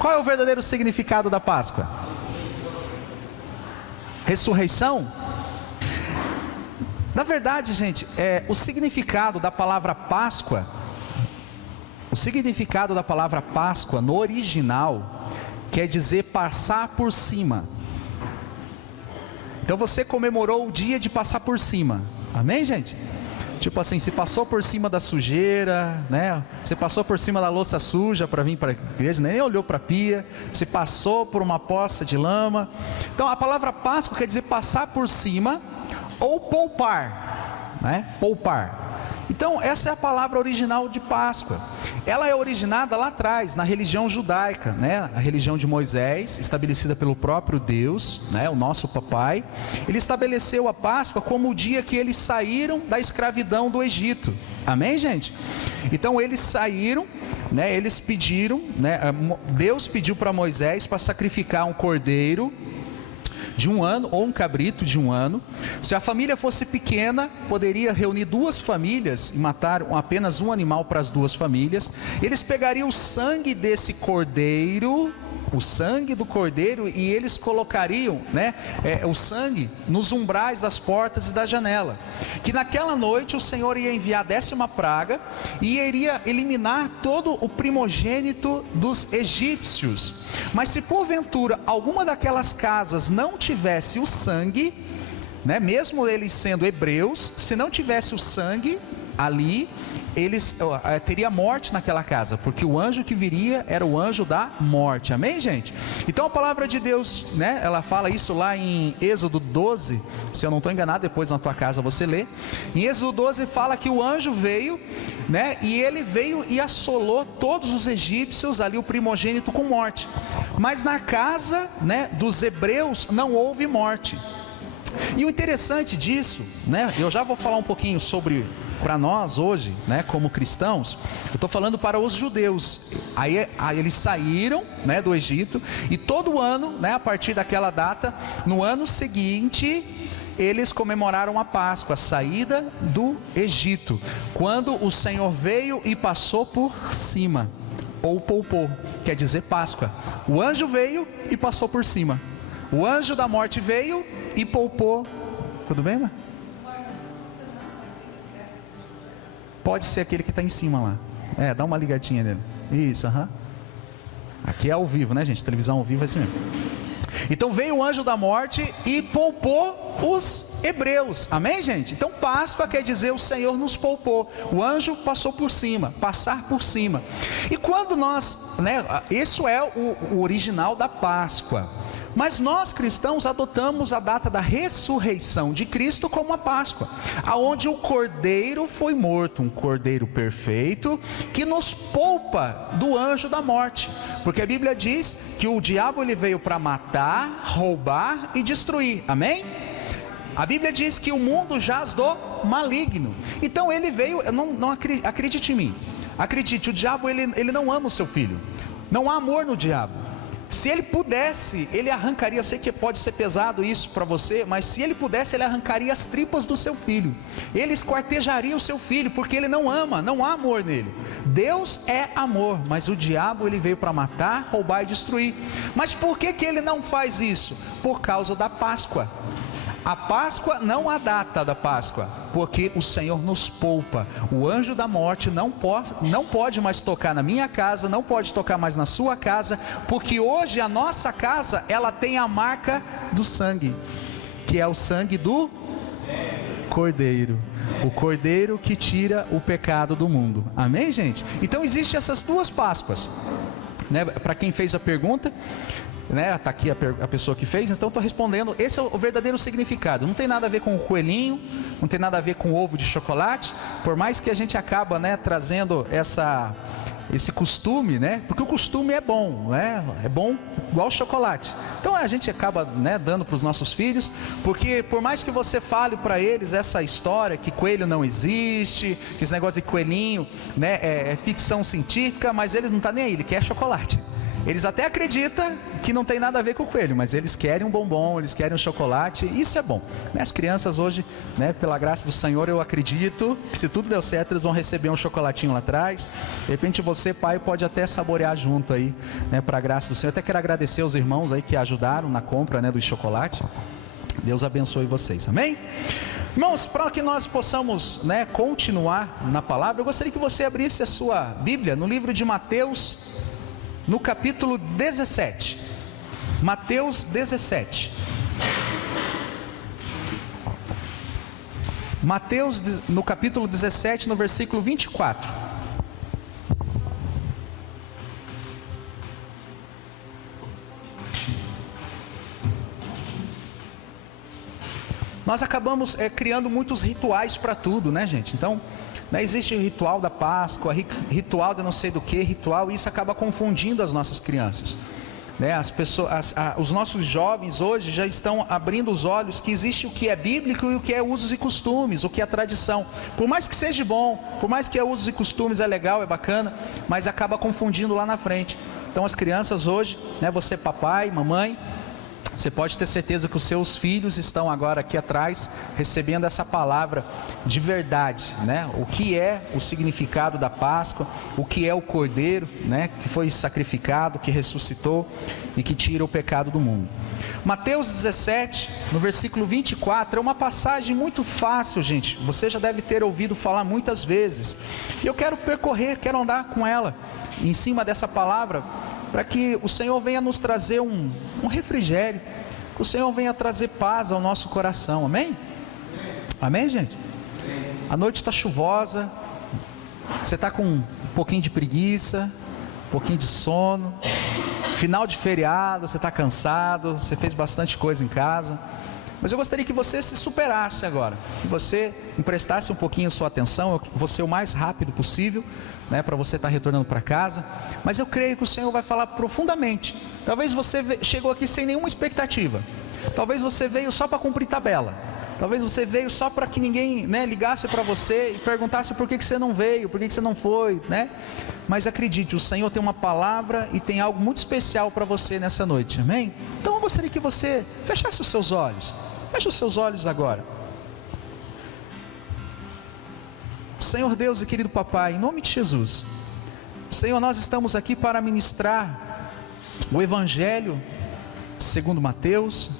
Qual é o verdadeiro significado da Páscoa? Ressurreição? Na verdade, gente, o significado da palavra Páscoa, no original, quer dizer passar por cima. Então você comemorou o dia de passar por cima, amém, gente? Tipo assim, se passou por cima da sujeira, né? Você passou por cima da louça suja para vir para a igreja, nem olhou para a pia. Você passou por uma poça de lama. Então a palavra Páscoa quer dizer passar por cima ou poupar, né? Poupar. Então essa é a palavra original de Páscoa. Ela é originada lá atrás, na religião judaica, né? A religião de Moisés, estabelecida pelo próprio Deus, né? O nosso papai. Ele estabeleceu a Páscoa como o dia que eles saíram da escravidão do Egito. Amém, gente? Então eles saíram, né? Eles pediram, né? Deus pediu para Moisés para sacrificar um cordeiro de 1 ano, ou um cabrito de 1 ano. Se a família fosse pequena, poderia reunir 2 famílias e matar apenas um animal para as 2 famílias. Eles pegariam o sangue desse cordeiro, o sangue do cordeiro, e eles colocariam, né, o sangue nos umbrais das portas e da janela. Que naquela noite o Senhor ia enviar a 10ª praga e iria eliminar todo o primogênito dos egípcios. Mas se porventura alguma daquelas casas não tivesse o sangue, né, mesmo eles sendo hebreus, se não tivesse o sangue ali, teria morte naquela casa, porque o anjo que viria era o anjo da morte. Amém, gente? Então a palavra de Deus, né, ela fala isso lá em Êxodo 12, se eu não estou enganado, depois na tua casa você lê. Em Êxodo 12 fala que o anjo veio, né, e ele veio e assolou todos os egípcios ali, o primogênito, com morte. Mas na casa, né, dos hebreus não houve morte. E o interessante disso, né, eu já vou falar um pouquinho sobre, para nós hoje, né, como cristãos, eu estou falando para os judeus. Aí eles saíram, né, do Egito, e todo ano, né, a partir daquela data, no ano seguinte, eles comemoraram a Páscoa, a saída do Egito, quando o Senhor veio e passou por cima, ou poupou, quer dizer Páscoa. O anjo veio e passou por cima. O anjo da morte veio e poupou. Tudo bem, mano? Pode ser aquele que está em cima lá. Dá uma ligadinha nele. Isso, aham. Aqui é ao vivo, né, gente? Televisão ao vivo é assim mesmo. Então veio o anjo da morte e poupou os hebreus. Amém, gente? Então Páscoa quer dizer o Senhor nos poupou. O anjo passou por cima, passar por cima. E quando nós, né, isso é o original da Páscoa. Mas nós cristãos adotamos a data da ressurreição de Cristo como a Páscoa, aonde o cordeiro foi morto, um cordeiro perfeito, que nos poupa do anjo da morte, porque a Bíblia diz que o diabo ele veio para matar, roubar e destruir, amém? A Bíblia diz que o mundo jaz do maligno, então ele veio, não acredite em mim, acredite, o diabo ele não ama o seu filho, não há amor no diabo. Se ele pudesse, ele arrancaria, eu sei que pode ser pesado isso para você, mas se ele pudesse, ele arrancaria as tripas do seu filho, ele esquartejaria o seu filho, porque ele não ama, não há amor nele. Deus é amor, mas o diabo ele veio para matar, roubar e destruir. Mas por que ele não faz isso? Por causa da Páscoa. A Páscoa, não a data da Páscoa, porque o Senhor nos poupa. O anjo da morte não pode mais tocar na minha casa, não pode tocar mais na sua casa, porque hoje a nossa casa, ela tem a marca do sangue, que é o sangue do Cordeiro. O Cordeiro que tira o pecado do mundo. Amém, gente? Então existem essas 2 Páscoas, né? Para quem fez a pergunta, né, tá aqui a pessoa que fez, então estou respondendo. Esse é o verdadeiro significado. Não tem nada a ver com o coelhinho, não tem nada a ver com o ovo de chocolate, por mais que a gente acaba, né, trazendo esse costume, né, porque o costume é bom, né, é bom igual chocolate. Então a gente acaba, né, dando para os nossos filhos, porque por mais que você fale para eles essa história que coelho não existe, que esse negócio de coelhinho, né, é ficção científica, mas eles não estão nem aí, ele quer chocolate. Eles até acreditam que não tem nada a ver com o coelho, mas eles querem um bombom, eles querem um chocolate, e isso é bom. As crianças hoje, pela graça do Senhor, eu acredito que se tudo deu certo, eles vão receber um chocolatinho lá atrás. De repente você, pai, pode até saborear junto aí, para a graça do Senhor. Eu até quero agradecer aos irmãos aí que ajudaram na compra, do chocolate. Deus abençoe vocês, amém? Irmãos, para que nós possamos, continuar na palavra, eu gostaria que você abrisse a sua Bíblia no livro de Mateus, no capítulo 17. Mateus 17. Mateus, no capítulo 17, no versículo 24. Nós acabamos criando muitos rituais para tudo, gente? Então, existe o ritual da Páscoa, ritual de não sei do que, ritual, e isso acaba confundindo as nossas crianças. As pessoas, os nossos jovens hoje já estão abrindo os olhos que existe o que é bíblico e o que é usos e costumes, o que é tradição. Por mais que seja bom, por mais que é usos e costumes, é legal, é bacana, mas acaba confundindo lá na frente. Então as crianças hoje, você papai, mamãe, você pode ter certeza que os seus filhos estão agora aqui atrás recebendo essa palavra de verdade, o que é o significado da Páscoa, o que é o Cordeiro, que foi sacrificado, que ressuscitou e que tira o pecado do mundo. Mateus 17, no versículo 24, é uma passagem muito fácil, gente, você já deve ter ouvido falar muitas vezes, e eu quero quero andar com ela, em cima dessa palavra, para que o Senhor venha nos trazer um refrigério, que o Senhor venha trazer paz ao nosso coração, amém? Amém, gente? A noite está chuvosa, você está com um pouquinho de preguiça, um pouquinho de sono, final de feriado, você está cansado, você fez bastante coisa em casa, mas eu gostaria que você se superasse agora, que você emprestasse um pouquinho sua atenção, você o mais rápido possível, para você estar retornando para casa, mas eu creio que o Senhor vai falar profundamente. Talvez você chegou aqui sem nenhuma expectativa, talvez você veio só para cumprir tabela, talvez você veio só para que ninguém ligasse para você e perguntasse por que você não veio, por que você não foi, mas acredite, o Senhor tem uma palavra e tem algo muito especial para você nessa noite, amém? Então eu gostaria que você fechasse os seus olhos, feche os seus olhos agora. Senhor Deus e querido papai, em nome de Jesus, Senhor, nós estamos aqui para ministrar o Evangelho segundo Mateus,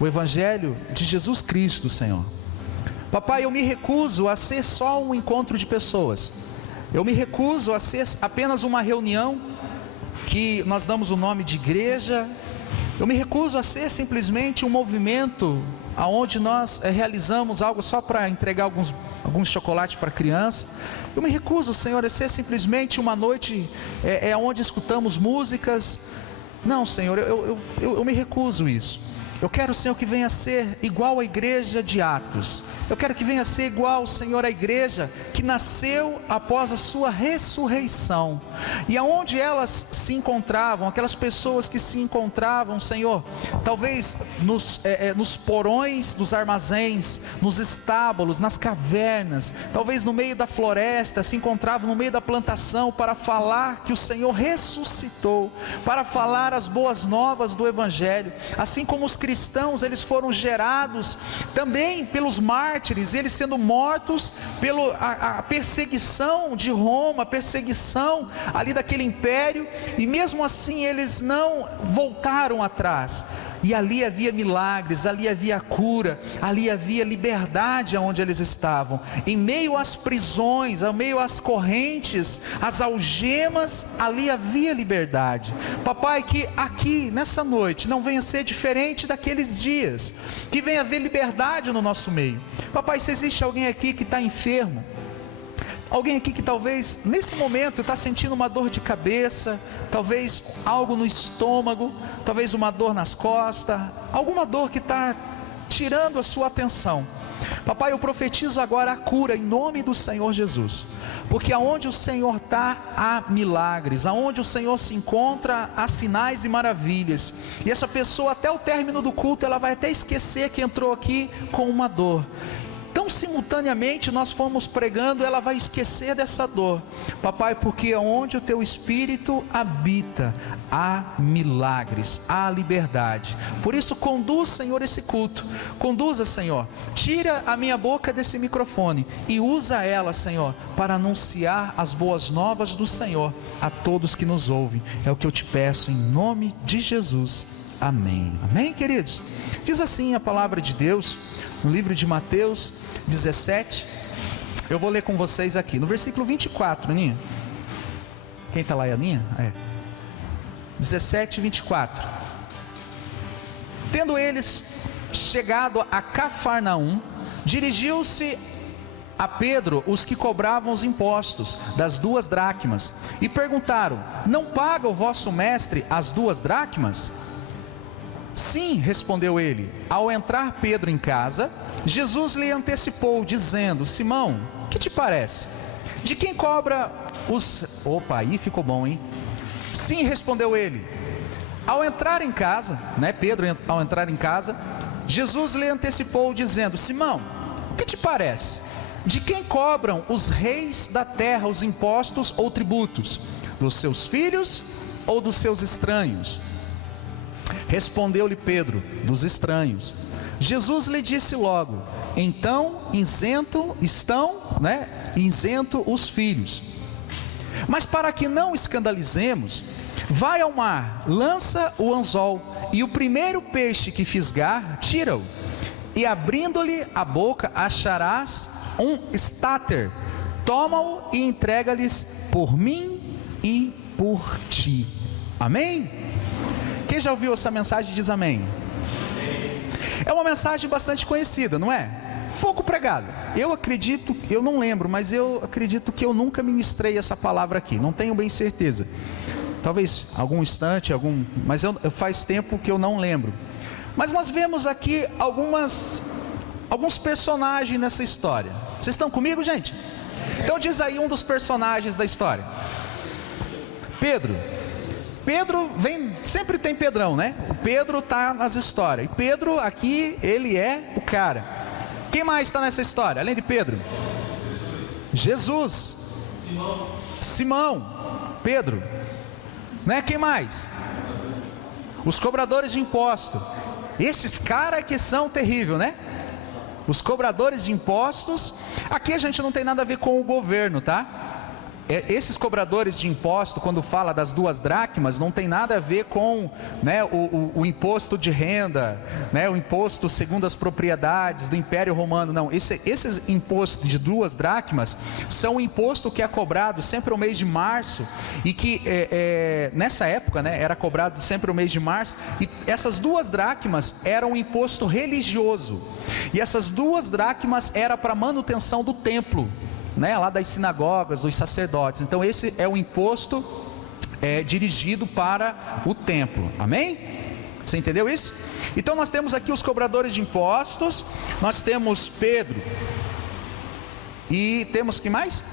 o Evangelho de Jesus Cristo, Senhor. Papai, eu me recuso a ser só um encontro de pessoas, eu me recuso a ser apenas uma reunião que nós damos o nome de igreja, eu me recuso a ser simplesmente um movimento aonde nós realizamos algo só para entregar alguns chocolates para criança. Eu me recuso, Senhor, a ser simplesmente uma noite onde escutamos músicas. Não, Senhor, eu me recuso isso. Eu quero, Senhor, que venha a ser igual à igreja de Atos. Eu quero que venha a ser igual, Senhor, à igreja que nasceu após a sua ressurreição. E aonde elas se encontravam, aquelas pessoas que se encontravam, Senhor, talvez nos porões dos armazéns, nos estábulos, nas cavernas, talvez no meio da floresta, se encontravam no meio da plantação para falar que o Senhor ressuscitou, para falar as boas novas do Evangelho, assim como os cristãos, eles foram gerados também pelos mártires, eles sendo mortos pela perseguição de Roma, a perseguição ali daquele império, e mesmo assim eles não voltaram atrás, e ali havia milagres, ali havia cura, ali havia liberdade aonde eles estavam, em meio às prisões, em meio às correntes, às algemas, ali havia liberdade. Papai, que aqui nessa noite não venha ser diferente daqueles dias, que venha haver liberdade no nosso meio. Papai, se existe alguém aqui que está enfermo, alguém aqui que talvez nesse momento está sentindo uma dor de cabeça, talvez algo no estômago, talvez uma dor nas costas, alguma dor que está tirando a sua atenção, papai, eu profetizo agora a cura em nome do Senhor Jesus, porque aonde o Senhor está, há milagres, aonde o Senhor se encontra, há sinais e maravilhas, e essa pessoa até o término do culto, ela vai até esquecer que entrou aqui com uma dor, tão tão simultaneamente nós fomos pregando, ela vai esquecer dessa dor, papai, porque onde o teu Espírito habita, há milagres, há liberdade. Por isso conduz, Senhor, esse culto, conduza, Senhor, tira a minha boca desse microfone e usa ela, Senhor, para anunciar as boas novas do Senhor a todos que nos ouvem. É o que eu te peço em nome de Jesus, amém. Amém, queridos? Diz assim a palavra de Deus no livro de Mateus 17, eu vou ler com vocês aqui, no versículo 24, Aninha. Quem está lá é a Aninha? 17, 24. Tendo eles chegado a Cafarnaum, dirigiu-se a Pedro os que cobravam os impostos das 2 dracmas, e perguntaram: não paga o vosso mestre as 2 dracmas? Sim, respondeu ele. Ao entrar Pedro em casa, Jesus lhe antecipou, dizendo: Simão, que te parece? De quem cobra os... Opa, aí ficou bom, hein? Sim, respondeu ele. Ao entrar em casa, Pedro, ao entrar em casa, Jesus lhe antecipou, dizendo: Simão, que te parece? De quem cobram os reis da terra os impostos ou tributos? Dos seus filhos ou dos seus estranhos? Respondeu-lhe Pedro: dos estranhos. Jesus lhe disse logo: então isento os filhos. Mas para que não escandalizemos, vai ao mar, lança o anzol, e o primeiro peixe que fisgar, tira-o, e abrindo-lhe a boca acharás um estáter. Toma-o e entrega-lhes por mim e por ti. Amém? Quem já ouviu essa mensagem diz amém. É uma mensagem bastante conhecida, não é? Pouco pregada. Eu acredito, eu não lembro, mas eu acredito que eu nunca ministrei essa palavra aqui. Não tenho bem certeza. Talvez algum instante, mas faz tempo que eu não lembro. Mas nós vemos aqui alguns personagens nessa história. Vocês estão comigo, gente? Então diz aí um dos personagens da história. Pedro vem, sempre tem Pedrão, né? O Pedro está nas histórias. E Pedro aqui, ele é o cara. Quem mais está nessa história, além de Pedro? Jesus. Simão. Pedro. Né? Quem mais? Os cobradores de imposto. Esses caras que são terríveis, né? Os cobradores de impostos. Aqui a gente não tem nada a ver com o governo, tá? Esses cobradores de imposto, quando fala das 2 dracmas, não tem nada a ver com, né, o imposto de renda, né, o imposto segundo as propriedades do Império Romano. Não, esses impostos de 2 dracmas são um imposto que é cobrado sempre no mês de março, e que nessa época, né, era cobrado sempre no mês de março, e essas 2 dracmas eram um imposto religioso, e essas 2 dracmas era para manutenção do templo, né, lá das sinagogas, dos sacerdotes. Então esse é o imposto dirigido para o templo. Amém? Você entendeu isso? Então nós temos aqui os cobradores de impostos, nós temos Pedro, e temos quem mais?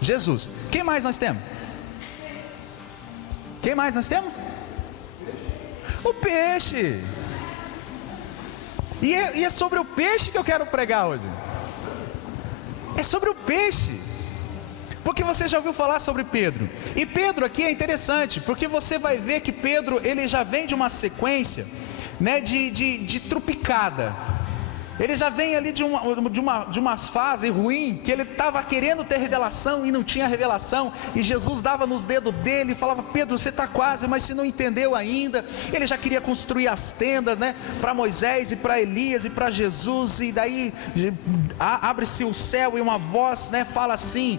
Jesus. Quem mais nós temos? Quem mais nós temos? O peixe. E é sobre o peixe que eu quero pregar hoje. É sobre o peixe, porque você já ouviu falar sobre Pedro, e Pedro aqui é interessante, porque você vai ver que Pedro, ele já vem de uma sequência, né, de trupicada. Ele já vem ali de uma fase ruim, que ele estava querendo ter revelação e não tinha revelação, e Jesus dava nos dedos dele e falava: Pedro, você está quase, mas você não entendeu ainda. Ele já queria construir as tendas, né, para Moisés e para Elias e para Jesus, e daí abre-se o céu e uma voz, né, fala assim: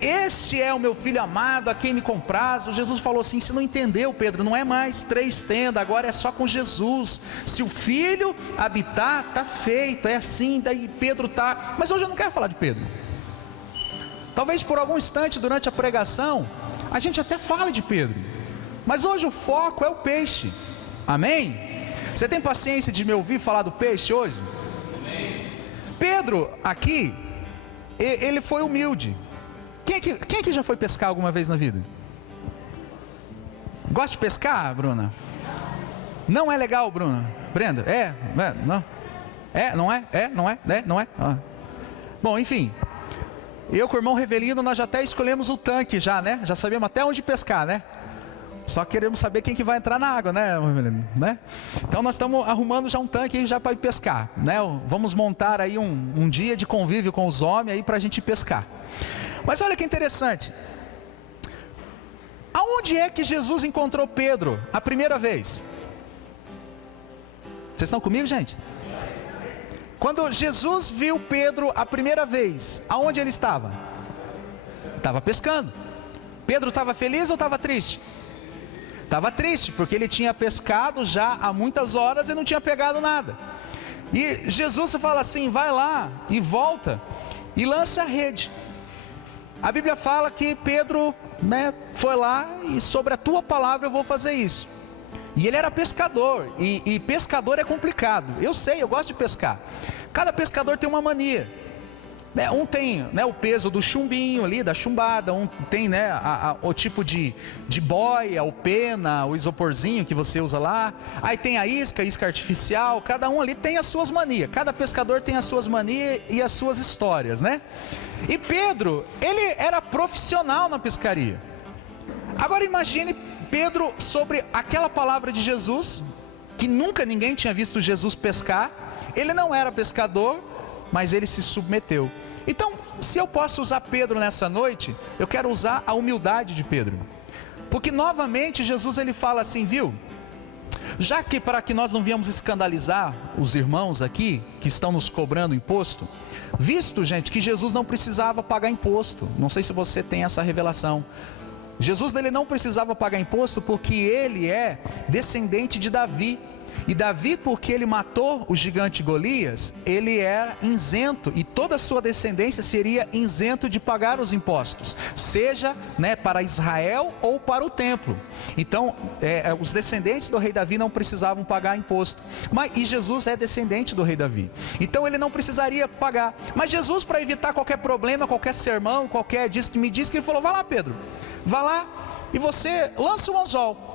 este é o meu filho amado, a quem me comprazo. Jesus falou assim: você não entendeu, Pedro, não é mais 3 tendas, agora é só com Jesus. Se o filho habitar, está feito. É assim. Daí Pedro está, mas hoje eu não quero falar de Pedro. Talvez por algum instante durante a pregação a gente até fale de Pedro, mas hoje o foco é o peixe. Amém? Você tem paciência de me ouvir falar do peixe hoje? Amém. Pedro aqui, ele foi humilde. Quem aqui já foi pescar alguma vez na vida? Gosta de pescar, Bruna? Não é legal, Bruna? Brenda? Não? Não é? Não é? Não é? Bom, enfim, eu com o irmão Revelino, nós já até escolhemos o tanque já, né? Já sabemos até onde pescar, né? Só queremos saber quem que vai entrar na água, né, Revelino? Né? Então nós estamos arrumando já um tanque já para ir pescar, né? Vamos montar aí um dia de convívio com os homens aí para a gente ir pescar. Mas olha que interessante. Aonde é que Jesus encontrou Pedro a primeira vez? Vocês estão comigo, gente? Quando Jesus viu Pedro a primeira vez, aonde ele estava? Estava pescando. Pedro estava feliz ou estava triste? Estava triste, porque ele tinha pescado já há muitas horas e não tinha pegado nada. E Jesus fala assim: vai lá e volta e lança a rede. A Bíblia fala que Pedro, né, foi lá e sobre a tua palavra eu vou fazer isso. E ele era pescador, e pescador é complicado. Eu sei, eu gosto de pescar. Cada pescador tem uma mania. Um tem, né, o peso do chumbinho ali, da chumbada. Um tem, né, o tipo de boia, o pena, o isoporzinho que você usa lá. Aí tem a isca artificial. Cada um ali tem as suas manias. Cada pescador tem as suas manias e as suas histórias, né? E Pedro, ele era profissional na pescaria. Agora imagine Pedro sobre aquela palavra de Jesus, que nunca ninguém tinha visto Jesus pescar. Ele não era pescador, mas ele se submeteu. Então, se eu posso usar Pedro nessa noite, eu quero usar a humildade de Pedro. Porque novamente Jesus ele fala assim, viu? Já que para que nós não viemos escandalizar os irmãos aqui, que estão nos cobrando imposto, visto, gente, que Jesus não precisava pagar imposto. Não sei se você tem essa revelação. Jesus ele não precisava pagar imposto porque ele é descendente de Davi. E Davi, porque ele matou o gigante Golias, ele era isento, e toda a sua descendência seria isento de pagar os impostos, seja, né, para Israel ou para o templo. Então os descendentes do rei Davi não precisavam pagar imposto, e Jesus é descendente do rei Davi, então ele não precisaria pagar. Mas Jesus, para evitar qualquer problema, qualquer sermão, qualquer diz que ele falou: vai lá, Pedro, vai lá e você lança o anzol.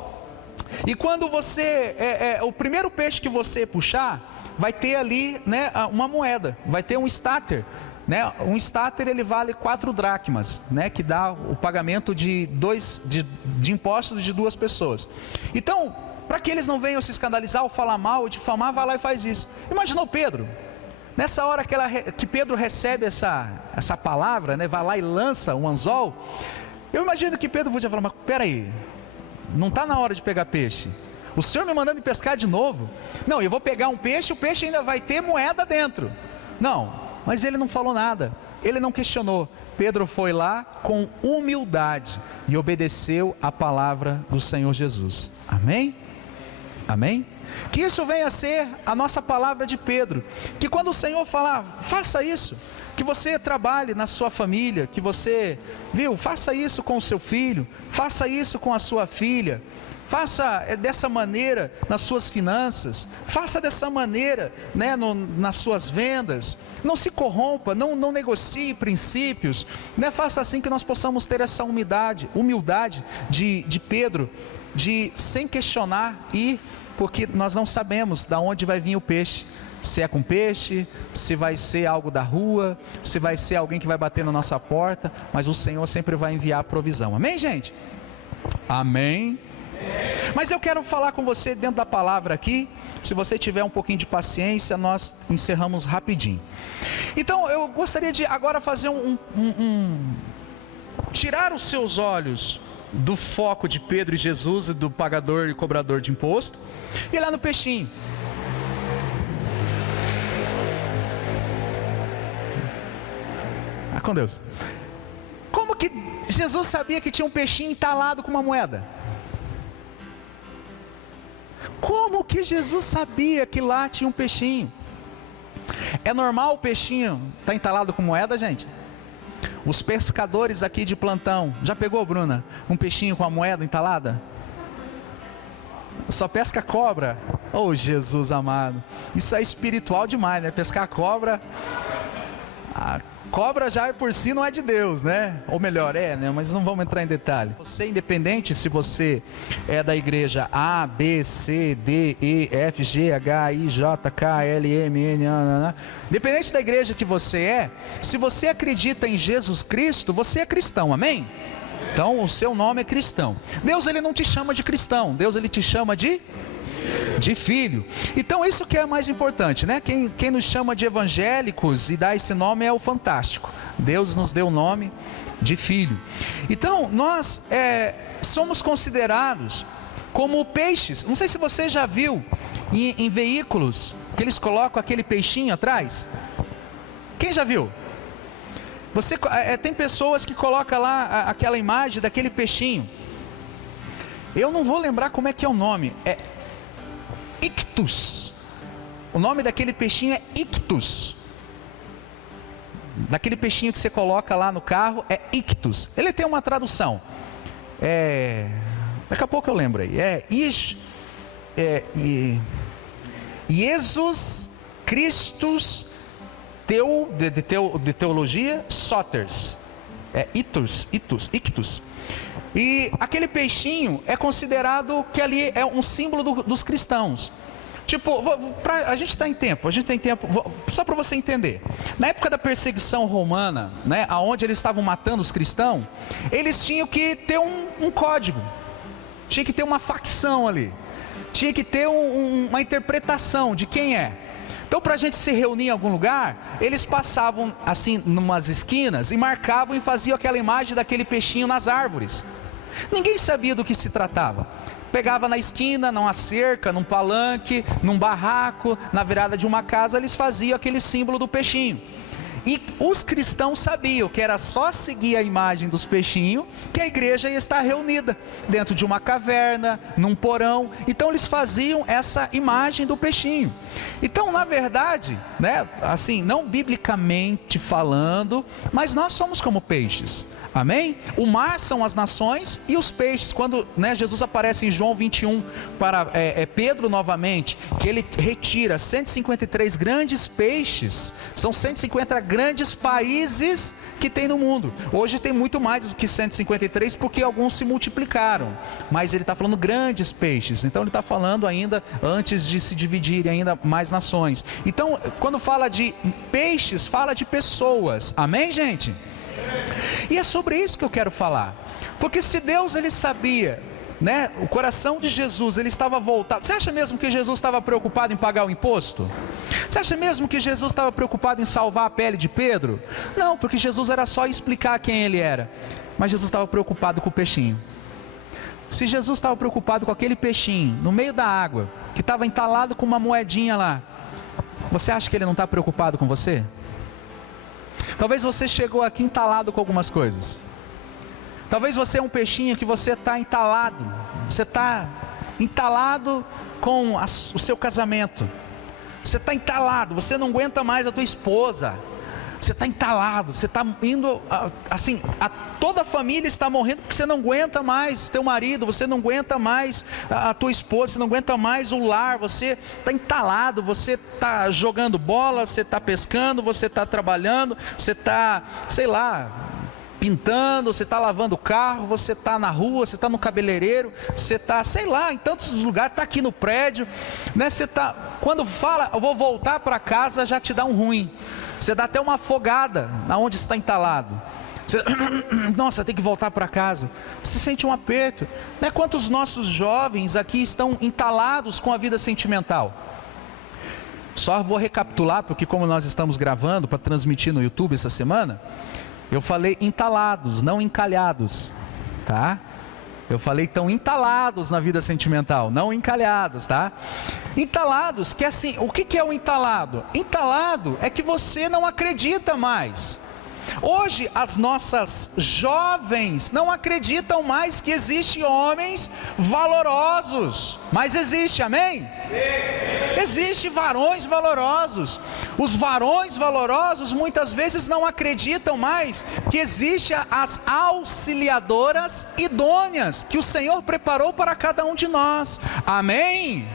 E quando você, o primeiro peixe que você puxar, vai ter ali, né, uma moeda, vai ter um estáter, né? Um estáter ele vale 4 dracmas, né, que dá o pagamento de impostos de 2 pessoas. Então, para que eles não venham se escandalizar ou falar mal ou difamar, vai lá e faz isso. Imaginou Pedro? Nessa hora que Pedro recebe essa palavra, né, vai lá e lança um anzol. Eu imagino que Pedro podia falar: mas peraí, não está na hora de pegar peixe. O Senhor me mandando pescar de novo? Não, eu vou pegar um peixe, o peixe ainda vai ter moeda dentro. Não, mas ele não falou nada, ele não questionou. Pedro foi lá com humildade e obedeceu a palavra do Senhor Jesus. Amém? Amém? Que isso venha a ser a nossa palavra de Pedro. Que quando o Senhor falar, faça isso. Que você trabalhe na sua família, que você, faça isso com o seu filho, faça isso com a sua filha, faça dessa maneira nas suas finanças, faça dessa maneira, né, nas suas vendas. Não se corrompa, não negocie princípios, né? Faça assim que nós possamos ter essa humildade de Pedro, de sem questionar ir, porque nós não sabemos de onde vai vir o peixe. Se é com peixe, se vai ser algo da rua, se vai ser alguém que vai bater na nossa porta, mas o Senhor sempre vai enviar a provisão. Amém, gente? Amém? Mas eu quero falar com você dentro da palavra aqui. Se você tiver um pouquinho de paciência, nós encerramos rapidinho. Então eu gostaria de agora fazer tirar os seus olhos do foco de Pedro e Jesus e do pagador e cobrador de imposto, e lá no peixinho. Com Deus. Como que Jesus sabia que tinha um peixinho entalado com uma moeda? Como que Jesus sabia que lá tinha um peixinho? É normal o peixinho estar entalado com moeda, gente? Os pescadores aqui de plantão, já pegou, Bruna, um peixinho com a moeda entalada? Só pesca cobra? Oh, Jesus amado, isso é espiritual demais, né? Pescar cobra. A cobra já por si não é de Deus, né? Ou melhor, né? Mas não vamos entrar em detalhe. Você, independente se você é da igreja A, B, C, D, E, F, G, H, I, J, K, L, M, N, independente da igreja que você é, se você acredita em Jesus Cristo, você é cristão, amém? Então o seu nome é cristão. Deus, ele não te chama de cristão, Deus, ele te chama de filho. Então isso que é mais importante, né? Quem nos chama de evangélicos e dá esse nome é o fantástico. Deus nos deu o nome de filho. Então nós somos considerados como peixes. Não sei se você já viu em veículos que eles colocam aquele peixinho atrás. Quem já viu? Tem pessoas que colocam lá aquela imagem daquele peixinho. Eu não vou lembrar como é que é o nome. É ictus. O nome daquele peixinho é ictus. Daquele peixinho que você coloca lá no carro é ictus. Ele tem uma tradução. Daqui a pouco eu lembro aí. Jesus Christus de teologia, Soters. Ictus. E aquele peixinho é considerado que ali é um símbolo dos cristãos. Tipo, a gente tem tempo, só para você entender. Na época da perseguição romana, né, onde eles estavam matando os cristãos, eles tinham que ter um código, tinha que ter uma facção ali, tinha que ter uma interpretação de quem é. Então, para a gente se reunir em algum lugar, eles passavam assim, numas esquinas, e marcavam e faziam aquela imagem daquele peixinho nas árvores. Ninguém sabia do que se tratava. Pegava na esquina, numa cerca, num palanque, num barraco, na virada de uma casa, eles faziam aquele símbolo do peixinho. E os cristãos sabiam que era só seguir a imagem dos peixinhos que a igreja ia estar reunida dentro de uma caverna, num porão. Então eles faziam essa imagem do peixinho. Então, na verdade, né, assim, não biblicamente falando, mas nós somos como peixes. Amém? O mar são as nações e os peixes. Quando, né, Jesus aparece em João 21 para Pedro novamente, que ele retira 153 grandes peixes, são 150 grandes países que tem no mundo. Hoje tem muito mais do que 153, porque alguns se multiplicaram, mas ele está falando grandes peixes. Então ele está falando ainda antes de se dividirem ainda mais nações. Então, quando fala de peixes, fala de pessoas. Amém, gente? E é sobre isso que eu quero falar. Porque se Deus, ele sabia, né, o coração de Jesus, ele estava voltado. Você acha mesmo que Jesus estava preocupado em pagar o imposto? Você acha mesmo que Jesus estava preocupado em salvar a pele de Pedro? Não, porque Jesus era só explicar quem ele era. Mas Jesus estava preocupado com o peixinho. Se Jesus estava preocupado com aquele peixinho no meio da água, que estava entalado com uma moedinha lá, você acha que ele não está preocupado com você? Talvez você chegou aqui entalado com algumas coisas. Talvez você é um peixinho que você está entalado. Você está entalado com o seu casamento. Você está entalado, você não aguenta mais a tua esposa. Você está entalado, você está indo, assim, toda a família está morrendo porque você não aguenta mais teu marido, você não aguenta mais a tua esposa, você não aguenta mais o lar, você está entalado, você está jogando bola, você está pescando, você está trabalhando, você está, sei lá, pintando, você está lavando o carro, você está na rua, você está no cabeleireiro, você está, sei lá, em tantos lugares, está aqui no prédio, né? Você está, quando fala, eu vou voltar para casa, já te dá um ruim. Você dá até uma afogada aonde está entalado. Você, nossa, tem que voltar para casa. Você sente um aperto. Né? Quantos nossos jovens aqui estão entalados com a vida sentimental? Só vou recapitular, porque como nós estamos gravando para transmitir no YouTube essa semana, eu falei entalados, não encalhados, tá? Eu falei estão entalados na vida sentimental, não encalhados, tá? Entalados, que assim, o que é o entalado? Entalado é que você não acredita mais. Hoje as nossas jovens não acreditam mais que existem homens valorosos, mas existe, amém? Existem varões valorosos. Os varões valorosos muitas vezes não acreditam mais que existem as auxiliadoras idôneas que o Senhor preparou para cada um de nós, amém?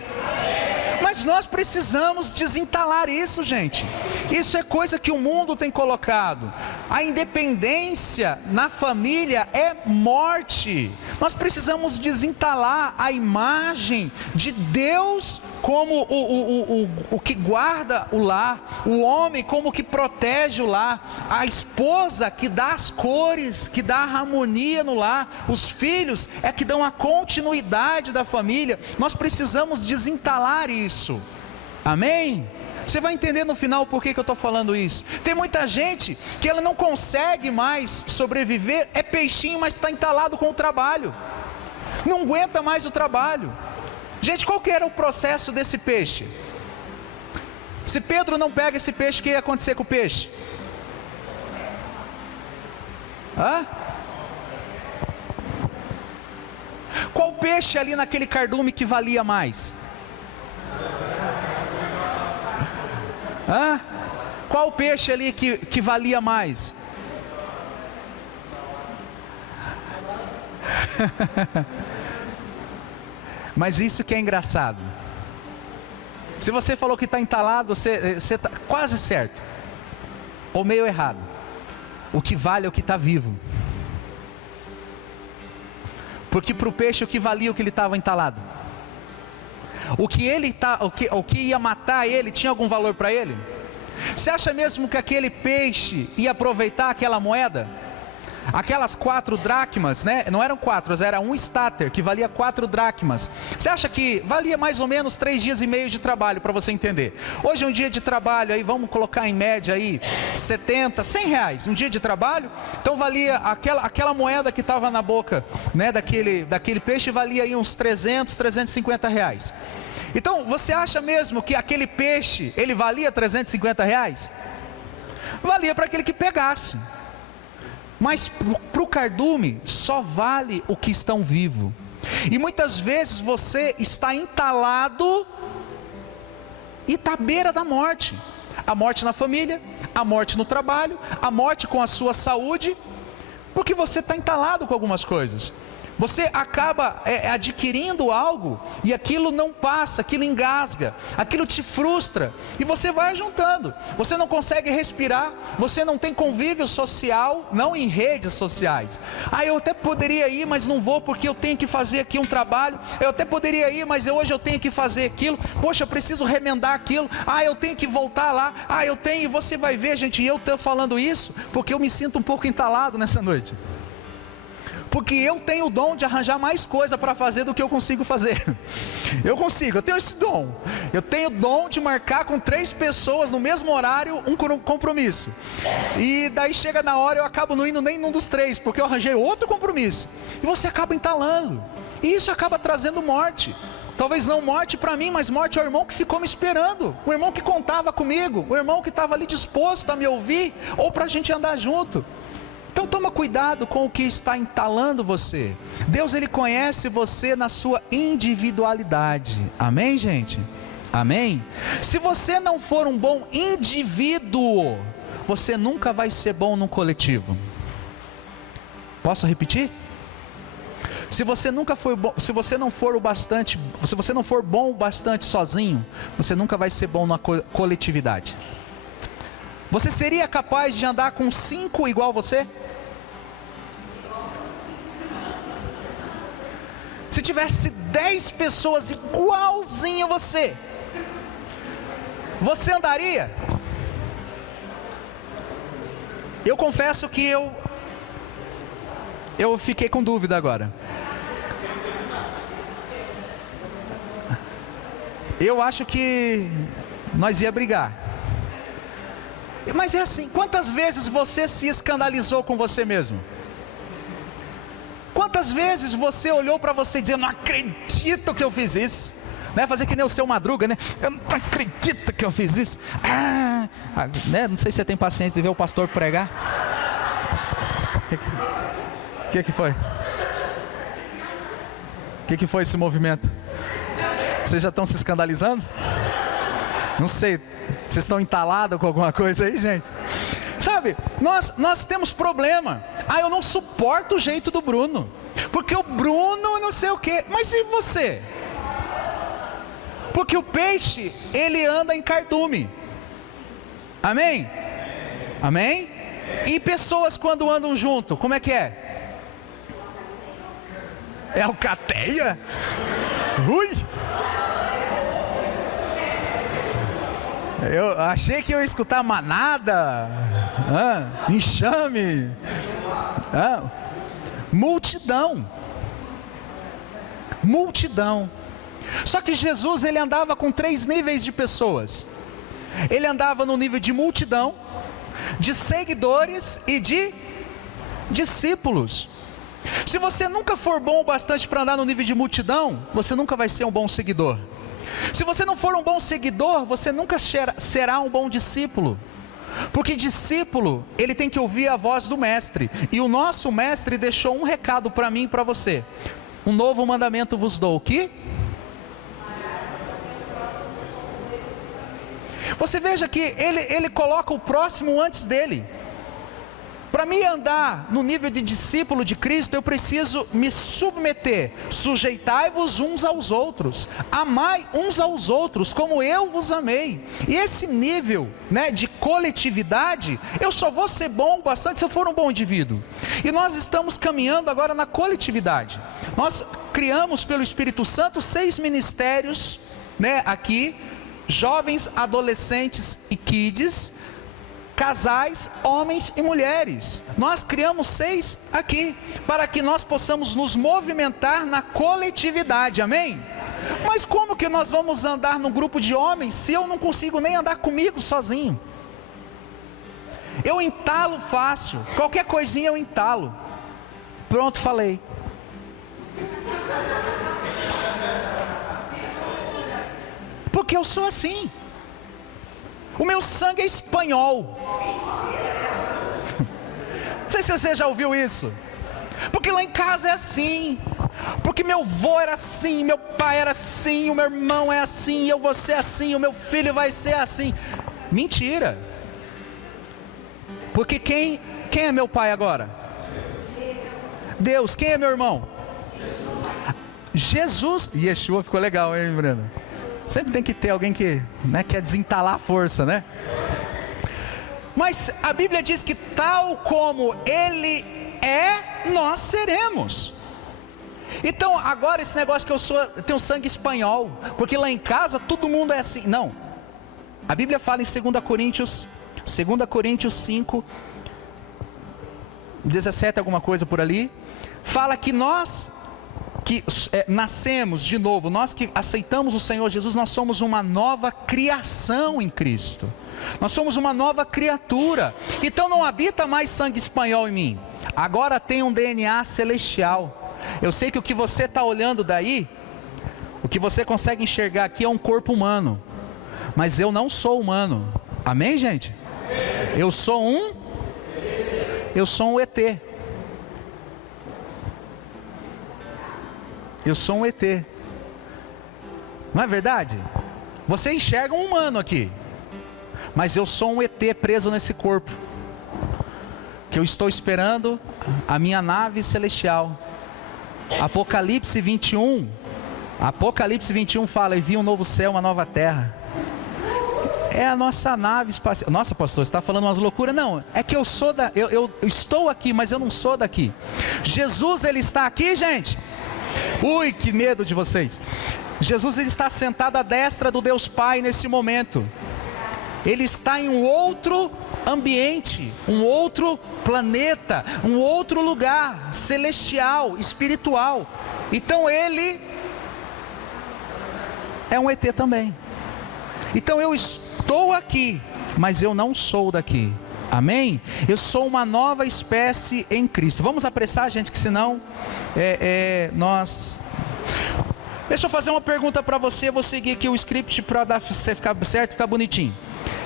Mas nós precisamos desentalar isso, gente. Isso é coisa que o mundo tem colocado. A independência na família é morte. Nós precisamos desentalar a imagem de Deus como o que guarda o lar, o homem como que protege o lar, a esposa que dá as cores, que dá a harmonia no lar, os filhos é que dão a continuidade da família. Nós precisamos desentalar isso. Amém? Você vai entender no final por que eu estou falando isso. Tem muita gente que ela não consegue mais sobreviver, é peixinho, mas está entalado com o trabalho, não aguenta mais o trabalho. Gente, qual que era o processo desse peixe? Se Pedro não pega esse peixe, o que ia acontecer com o peixe? Qual peixe ali naquele cardume que valia mais? Qual peixe ali que valia mais? Mas isso que é engraçado. Se você falou que está entalado, você está quase certo, ou meio errado. O que vale é o que está vivo. Porque para o peixe o que valia o que ele estava entalado? O que ia matar ele tinha algum valor para ele? Você acha mesmo que aquele peixe ia aproveitar aquela moeda? Aquelas 4 dracmas, né? Não eram 4, era um stater que valia 4 dracmas. Você acha que valia mais ou menos 3 dias e meio de trabalho, para você entender? Hoje um dia de trabalho aí, vamos colocar em média aí 70, 100 reais, um dia de trabalho. Então valia aquela moeda que estava na boca, né, daquele peixe, valia aí uns 300, 350 reais. Então você acha mesmo que aquele peixe, ele valia 350 reais? Valia para aquele que pegasse. Mas para o cardume só vale o que estão vivo. E muitas vezes você está entalado e está à beira da morte. A morte na família, a morte no trabalho, a morte com a sua saúde, porque você está entalado com algumas coisas. Você acaba adquirindo algo e aquilo não passa, aquilo engasga, aquilo te frustra e você vai juntando. Você não consegue respirar, você não tem convívio social, não em redes sociais. Eu até poderia ir, mas não vou porque eu tenho que fazer aqui um trabalho. Eu até poderia ir, mas hoje eu tenho que fazer aquilo. Poxa, eu preciso remendar aquilo. Eu tenho que voltar lá. E você vai ver, gente, e eu estou falando isso porque eu me sinto um pouco entalado nessa noite. Porque eu tenho o dom de arranjar mais coisa para fazer do que eu consigo fazer. Eu tenho esse dom. Eu tenho o dom de marcar com 3 pessoas no mesmo horário um compromisso. E daí chega na hora eu acabo não indo nem num dos 3, porque eu arranjei outro compromisso. E você acaba entalando. E isso acaba trazendo morte. Talvez não morte para mim, mas morte ao irmão que ficou me esperando. O irmão que contava comigo. O irmão que estava ali disposto a me ouvir. Ou para a gente andar junto. Então toma cuidado com o que está entalando você. Deus, Ele conhece você na sua individualidade. Amém, gente? Amém? Se você não for um bom indivíduo, você nunca vai ser bom no coletivo. Posso repetir? Se você nunca for bom, se você não for bom o bastante sozinho, você nunca vai ser bom na coletividade. Você seria capaz de andar com 5 igual você? Se tivesse 10 pessoas igualzinho você, você andaria? Eu confesso que eu fiquei com dúvida agora. Eu acho que nós ia brigar. Mas é assim, quantas vezes você se escandalizou com você mesmo? Quantas vezes você olhou para você e dizia, não acredito que eu fiz isso? Né? Fazer que nem o seu Madruga, né? Eu não acredito que eu fiz isso. Né? Não sei se você tem paciência de ver o pastor pregar. O que foi? O que foi esse movimento? Vocês já estão se escandalizando? Não sei, vocês estão entalados com alguma coisa aí, gente? Sabe, nós temos problema. Eu não suporto o jeito do Bruno, porque o Bruno não sei o quê. Mas e você? Porque o peixe, ele anda em cardume. Amém? Amém? E pessoas quando andam junto, como é que é? É alcateia? Ui! Eu achei que eu ia escutar manada, enxame, multidão. Multidão. Só que Jesus, ele andava com 3 níveis de pessoas. Ele andava no nível de multidão, de seguidores e de discípulos. Se você nunca for bom o bastante para andar no nível de multidão, você nunca vai ser um bom seguidor. Se você não for um bom seguidor, você nunca será um bom discípulo. Porque discípulo, ele tem que ouvir a voz do mestre. E o nosso mestre deixou um recado para mim e para você. Um novo mandamento vos dou, que? Você veja que ele coloca o próximo antes dele. Para mim andar no nível de discípulo de Cristo, eu preciso me submeter. Sujeitai-vos uns aos outros, amai uns aos outros, como eu vos amei. E esse nível, de coletividade, eu só vou ser bom bastante se eu for um bom indivíduo. E nós estamos caminhando agora na coletividade. Nós criamos pelo Espírito Santo 6 ministérios, aqui, jovens, adolescentes e kids, casais, homens e mulheres. Nós criamos 6 aqui, para que nós possamos nos movimentar na coletividade, amém? Mas como que nós vamos andar num grupo de homens, se eu não consigo nem andar comigo sozinho? Eu entalo fácil, qualquer coisinha eu entalo. Pronto, falei. Porque eu sou assim. O meu sangue é espanhol. Não sei se você já ouviu isso. Porque lá em casa é assim. Porque meu avô era assim, meu pai era assim, o meu irmão é assim, eu vou ser assim, o meu filho vai ser assim. Mentira. Porque quem é meu pai agora? Deus. Quem é meu irmão? Jesus. Yeshua ficou legal, hein, Breno? Sempre tem que ter alguém que quer desentalar a força, Mas a Bíblia diz que tal como Ele é, nós seremos. Então agora esse negócio que eu tenho sangue espanhol, porque lá em casa todo mundo é assim. Não. A Bíblia fala em 2 Coríntios 5, 17, alguma coisa por ali. Fala que nós que nascemos de novo, nós que aceitamos o Senhor Jesus, nós somos uma nova criação em Cristo. Nós somos uma nova criatura. Então não habita mais sangue espanhol em mim. Agora tem um DNA celestial. Eu sei que o que você está olhando daí, o que você consegue enxergar aqui é um corpo humano. Mas eu não sou humano. Amém, gente? Eu sou um ET. Eu sou um ET. Não é verdade? Você enxerga um humano aqui, mas eu sou um ET preso nesse corpo, que eu estou esperando a minha nave celestial. Apocalipse 21 fala: e vi um novo céu, uma nova terra. É a nossa nave espacial. Nossa, pastor, você está falando umas loucuras? Não, é que eu estou aqui, mas eu não sou daqui. Jesus, Ele está aqui, gente. Ui, que medo de vocês. Jesus, Ele está sentado à destra do Deus Pai nesse momento. Ele está em um outro ambiente, um outro planeta, um outro lugar celestial, espiritual. Então Ele é um ET também. Então eu estou aqui, mas eu não sou daqui. Amém? Eu sou uma nova espécie em Cristo. Vamos apressar, gente, que senão nós... Deixa eu fazer uma pergunta para você. Eu vou seguir aqui o script para você ficar certo, ficar bonitinho.